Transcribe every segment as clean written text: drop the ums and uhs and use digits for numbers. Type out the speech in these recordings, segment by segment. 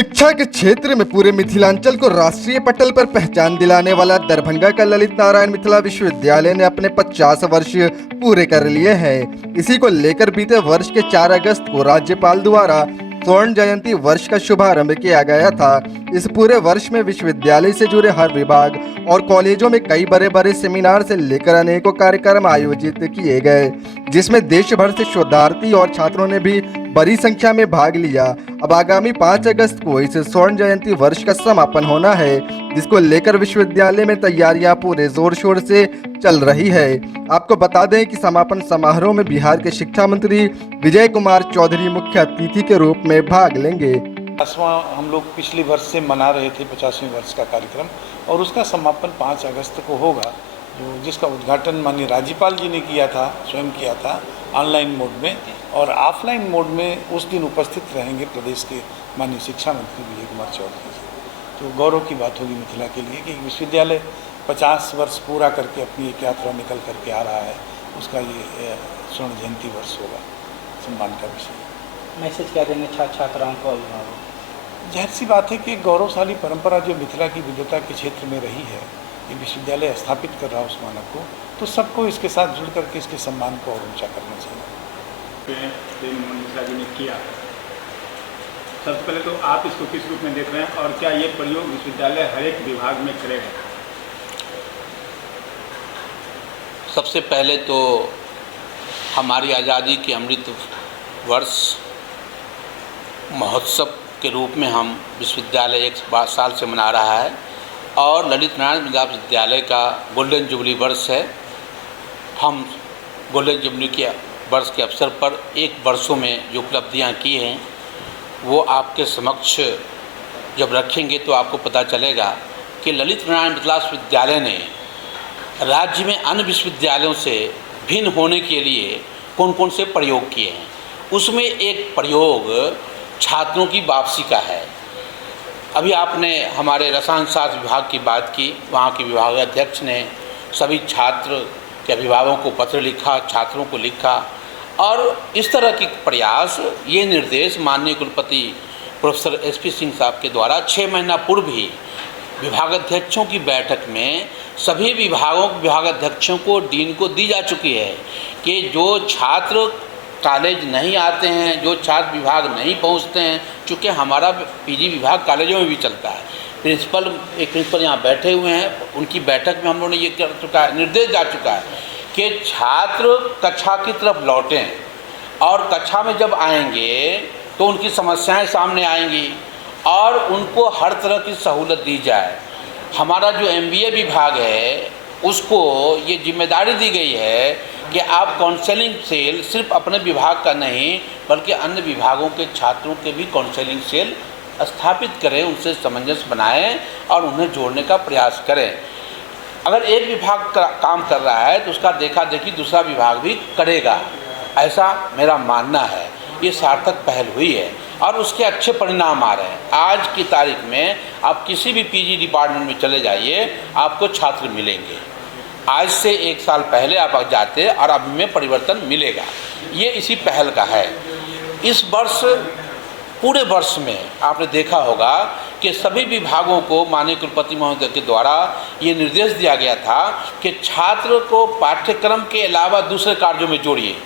शिक्षा के क्षेत्र में पूरे मिथिलांचल को राष्ट्रीय पटल पर पहचान दिलाने वाला दरभंगा का ललित नारायण मिथिला विश्वविद्यालय ने अपने 50 वर्ष पूरे कर लिए हैं। इसी को लेकर बीते वर्ष के 4 अगस्त को राज्यपाल द्वारा स्वर्ण जयंती वर्ष का शुभारंभ किया गया था। इस पूरे वर्ष में विश्वविद्यालय से जुड़े हर विभाग और कॉलेजों में कई बड़े बड़े सेमिनार से लेकर अनेकों कार्यक्रम आयोजित किए गए, जिसमें देश भर से शोधार्थी और छात्रों ने भी बड़ी संख्या में भाग लिया। अब आगामी 5 अगस्त को इस स्वर्ण जयंती वर्ष का समापन होना है, जिसको लेकर विश्वविद्यालय में तैयारियां पूरे जोर शोर से चल रही है। आपको बता दें कि समापन समारोह में बिहार के शिक्षा मंत्री विजय कुमार चौधरी मुख्य अतिथि के रूप में भाग लेंगे। 50वां हम लोग पिछले वर्ष से मना रहे थे 50वें वर्ष का कार्यक्रम, और उसका समापन 5 अगस्त को होगा, जिसका उद्घाटन माननीय राज्यपाल जी ने किया था, स्वयं किया था ऑनलाइन मोड में, और ऑफलाइन मोड में उस दिन उपस्थित रहेंगे प्रदेश के माननीय शिक्षा मंत्री विजय कुमार चौधरी जी। तो गौरव की बात होगी मिथिला के लिए कि विश्वविद्यालय 50 वर्ष पूरा करके अपनी एक यात्रा निकल करके आ रहा है, उसका ये स्वर्ण जयंती वर्ष होगा, सम्मान का विषय। मैसेज क्या देंगे छात्र छात्राओं को? जाहिर सी बात है कि गौरवशाली परंपरा जो मिथिला की विद्वता के क्षेत्र में रही है, ये विश्वविद्यालय स्थापित कर रहा है उस मानक को, तो सबको इसके साथ जुड़ करके इसके सम्मान को और ऊंचा करना चाहिए। मिश्रा जी ने किया, सबसे पहले तो आप इसको किस रूप में देख रहे हैं और क्या ये प्रयोग विश्वविद्यालय हर एक विभाग में करेगा? सबसे पहले तो हमारी आज़ादी के अमृत वर्ष महोत्सव के रूप में हम विश्वविद्यालय 1 साल से मना रहा है, और ललित नारायण मिथिला विश्वविद्यालय का गोल्डन जुबली वर्ष है। हम गोल्डन जुबली के वर्ष के अवसर पर 1 वर्षों में जो उपलब्धियां की हैं वो आपके समक्ष जब रखेंगे तो आपको पता चलेगा कि ललित नारायण मिथिला विश्वविद्यालय ने राज्य में अन्य विश्वविद्यालयों से भिन्न होने के लिए कौन कौन से प्रयोग किए हैं। उसमें एक प्रयोग छात्रों की वापसी का है। अभी आपने हमारे रसायन शास्त्र विभाग की बात की, वहाँ के विभागाध्यक्ष ने सभी छात्र के अभिभावकों को पत्र लिखा, छात्रों को लिखा, और इस तरह की प्रयास, ये निर्देश माननीय कुलपति प्रोफेसर SP सिंह साहब के द्वारा 6 महीना पूर्व ही विभागाध्यक्षों की बैठक में सभी विभागाध्यक्षों को, डीन को दी जा चुकी है कि जो छात्र कॉलेज नहीं आते हैं, जो छात्र विभाग नहीं पहुंचते हैं, चूँकि हमारा PG विभाग कॉलेजों में भी चलता है, एक प्रिंसिपल यहाँ बैठे हुए हैं, उनकी बैठक में हम लोगों ने ये कर चुका है, निर्देश जा चुका है कि छात्र कक्षा की तरफ लौटें, और कक्षा में जब आएंगे तो उनकी समस्याएं सामने आएंगी और उनको हर तरह की सहूलत दी जाए। हमारा जो MBA विभाग है उसको ये जिम्मेदारी दी गई है कि आप काउंसलिंग सेल सिर्फ अपने विभाग का नहीं बल्कि अन्य विभागों के छात्रों के भी काउंसलिंग सेल स्थापित करें, उनसे सामंजस्य बनाएं और उन्हें जोड़ने का प्रयास करें। अगर एक विभाग काम कर रहा है तो उसका देखा देखी दूसरा विभाग भी करेगा, ऐसा मेरा मानना है। ये सार्थक पहल हुई है और उसके अच्छे परिणाम आ रहे हैं। आज की तारीख में आप किसी भी PG डिपार्टमेंट में चले जाइए, आपको छात्र मिलेंगे। आज से 1 साल पहले आप जाते और अब में परिवर्तन मिलेगा, ये इसी पहल का है। इस वर्ष पूरे वर्ष में आपने देखा होगा कि सभी विभागों को माननीय कुलपति महोदय के द्वारा ये निर्देश दिया गया था कि छात्र को पाठ्यक्रम के अलावा दूसरे कार्यों में जोड़िए।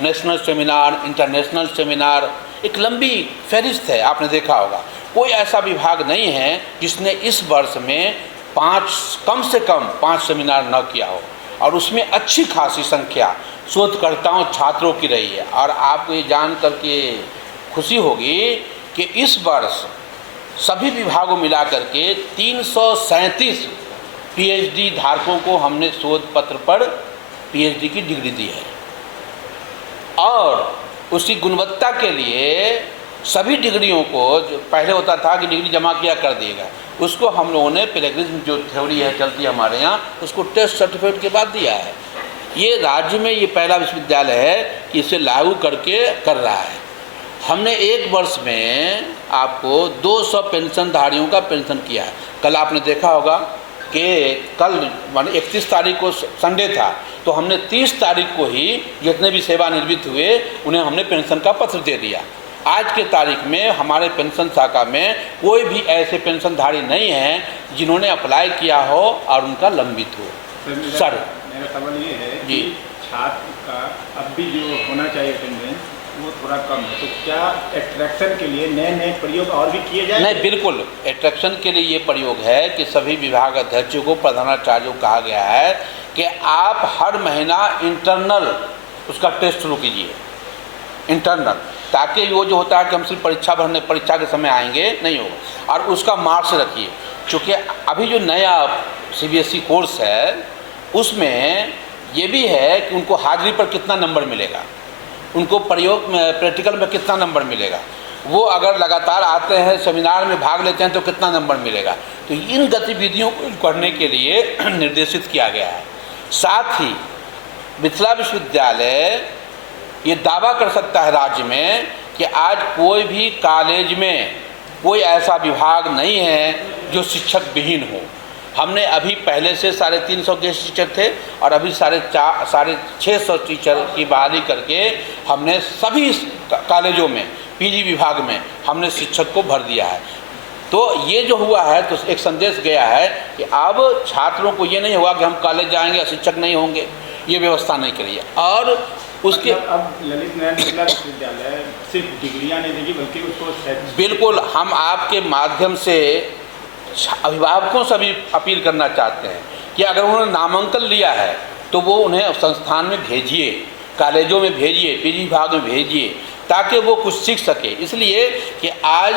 नेशनल सेमिनार, इंटरनेशनल सेमिनार, एक लंबी फहरिस्त है, आपने देखा होगा। कोई ऐसा विभाग नहीं है जिसने इस वर्ष में कम से कम 5 सेमिनार न किया हो, और उसमें अच्छी खासी संख्या शोधकर्ताओं छात्रों की रही है। और आपको ये जान करके खुशी होगी कि इस वर्ष सभी विभागों मिला करके 337 PhD धारकों को हमने शोध पत्र पर PhD की डिग्री दी है, और उसकी गुणवत्ता के लिए सभी डिग्रियों को, जो पहले होता था कि डिग्री जमा किया कर दिएगा, उसको हम लोगों ने प्लेगरिज्म जो थ्योरी है चलती है हमारे यहाँ, उसको टेस्ट सर्टिफिकेट के बाद दिया है। ये राज्य में ये पहला विश्वविद्यालय है कि इसे लागू करके कर रहा है। हमने 1 वर्ष में आपको 200 पेंशनधारियों का पेंशन किया है। कल आपने देखा होगा कि कल माने 31 तारीख को संडे था, तो हमने 30 तारीख को ही जितने भी सेवानिवृत्त हुए उन्हें हमने पेंशन का पत्र दे दिया। आज के तारीख में हमारे पेंशन शाखा में कोई भी ऐसे पेंशनधारी नहीं हैं जिन्होंने अप्लाई किया हो और उनका लंबित हो। सर मेरा सवाल ये है जी। कि छात्र का अब भी जो होना चाहिए अटेंडेंस वो थोड़ा कम है, तो क्या एट्रैक्शन के लिए नए नए प्रयोग और भी किए जाए? नहीं, बिल्कुल एट्रैक्शन के लिए ये प्रयोग है कि सभी विभाग अध्यक्षों को, प्रधानाचार्यों को कहा गया है कि आप हर महीना इंटरनल उसका टेस्ट शुरू कीजिए, इंटरनल, ताकि वो जो होता है कि हम सिर्फ परीक्षा के समय आएंगे नहीं होगा, और उसका मार्क्स रखिए। चूँकि अभी जो नया CBSE कोर्स है उसमें ये भी है कि उनको हाजिरी पर कितना नंबर मिलेगा, उनको प्रयोग में प्रैक्टिकल में कितना नंबर मिलेगा, वो अगर लगातार आते हैं सेमिनार में भाग लेते हैं तो कितना नंबर मिलेगा। तो इन गतिविधियों को करने के लिए निर्देशित किया गया है। साथ ही मिथिला विश्वविद्यालय ये दावा कर सकता है राज्य में कि आज कोई भी कॉलेज में कोई ऐसा विभाग नहीं है जो शिक्षक विहीन हो। हमने अभी पहले से 350 गेस्ट टीचर थे और अभी 650 टीचर की बहाली करके हमने सभी कॉलेजों में PG विभाग में हमने शिक्षक को भर दिया है। तो ये जो हुआ है तो एक संदेश गया है कि अब छात्रों को ये नहीं होगा कि हम कॉलेज जाएंगे और शिक्षक नहीं होंगे, ये व्यवस्था नहीं करिए। और उसके अब ललित नारायण मिथिला विश्वविद्यालय सिर्फ डिग्रियाँ नहीं देगी बल्कि उसको बिल्कुल हम आपके माध्यम से अभिभावकों से भी अपील करना चाहते हैं कि अगर उन्होंने नामांकन लिया है तो वो उन्हें संस्थान में भेजिए, कॉलेजों में भेजिए, PG विभाग में भेजिए, ताकि वो कुछ सीख सके। इसलिए कि आज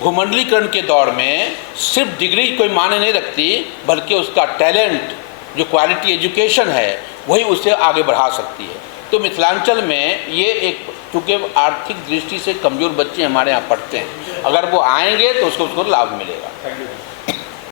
घुमंडलीकरण के दौर में सिर्फ डिग्री कोई मायने नहीं रखती, बल्कि उसका टैलेंट, जो क्वालिटी एजुकेशन है, वही उसे आगे बढ़ा सकती है। तो मिथिलांचल में ये एक, चूँकि आर्थिक दृष्टि से कमज़ोर बच्चे हमारे यहाँ पढ़ते हैं, अगर वो आएंगे तो उसको लाभ मिलेगा। Thank you.